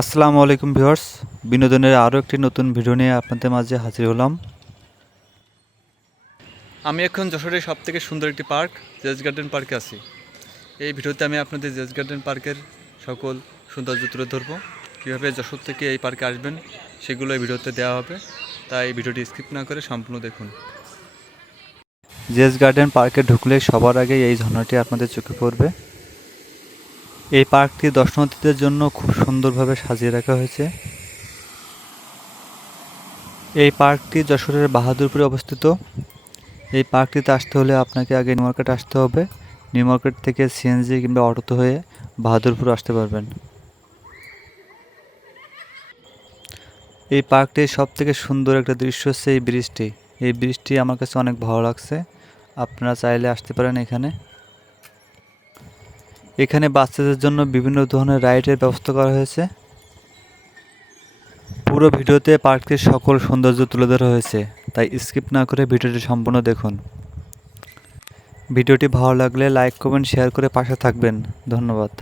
আসসালামু আলাইকুম ভিউয়ার্স। বিনোদনের আরও একটি নতুন ভিডিও নিয়ে আপনাদের মাঝে হাজির হলাম। আমি এখন যশোরের সব থেকে সুন্দর একটি পার্ক জেজ গার্ডেন পার্কে আছি। এই ভিডিওতে আমি আপনাদের জেজ গার্ডেন পার্কের সকল সৌন্দর্য তুলে ধরবো। কীভাবে যশোর থেকে এই পার্কে আসবেন সেগুলো এই ভিডিওতে দেওয়া হবে। তাই ভিডিওটি স্কিপ না করে সম্পূর্ণ দেখুন। জেজ গার্ডেন পার্কে ঢুকলে সবার আগে এই ঝর্ণাটি আপনাদের চোখে পড়বে। এই পার্কটি দর্শনার্থীদের জন্য খুব সুন্দরভাবে সাজিয়ে রাখা হয়েছে। এই পার্কটি যশোরের বাহাদুরপুরে অবস্থিত। এই পার্কটিতে আসতে হলে আপনাকে আগে নিউ মার্কেট আসতে হবে। নিউ মার্কেট থেকে সিএনজি কিংবা অটোতে হয়ে বাহাদুরপুর আসতে পারবেন। এই পার্কটির সব থেকে সুন্দর একটা দৃশ্য হচ্ছে এই ব্রিজটি। এই ব্রিজটি আমার কাছে অনেক ভালো লাগছে। আপনারা চাইলে আসতে পারেন এখানে। এখানে বাচ্চাদের জন্য বিভিন্ন ধরনের রাইডের ব্যবস্থা করা হয়েছে। পুরো ভিডিওতে পার্কটির সকল সৌন্দর্য তুলে ধরা হয়েছে, তাই স্কিপ না করে ভিডিওটি সম্পূর্ণ দেখুন। ভিডিওটি ভালো লাগলে লাইক, কমেন্ট, শেয়ার করে পাশে থাকবেন। ধন্যবাদ।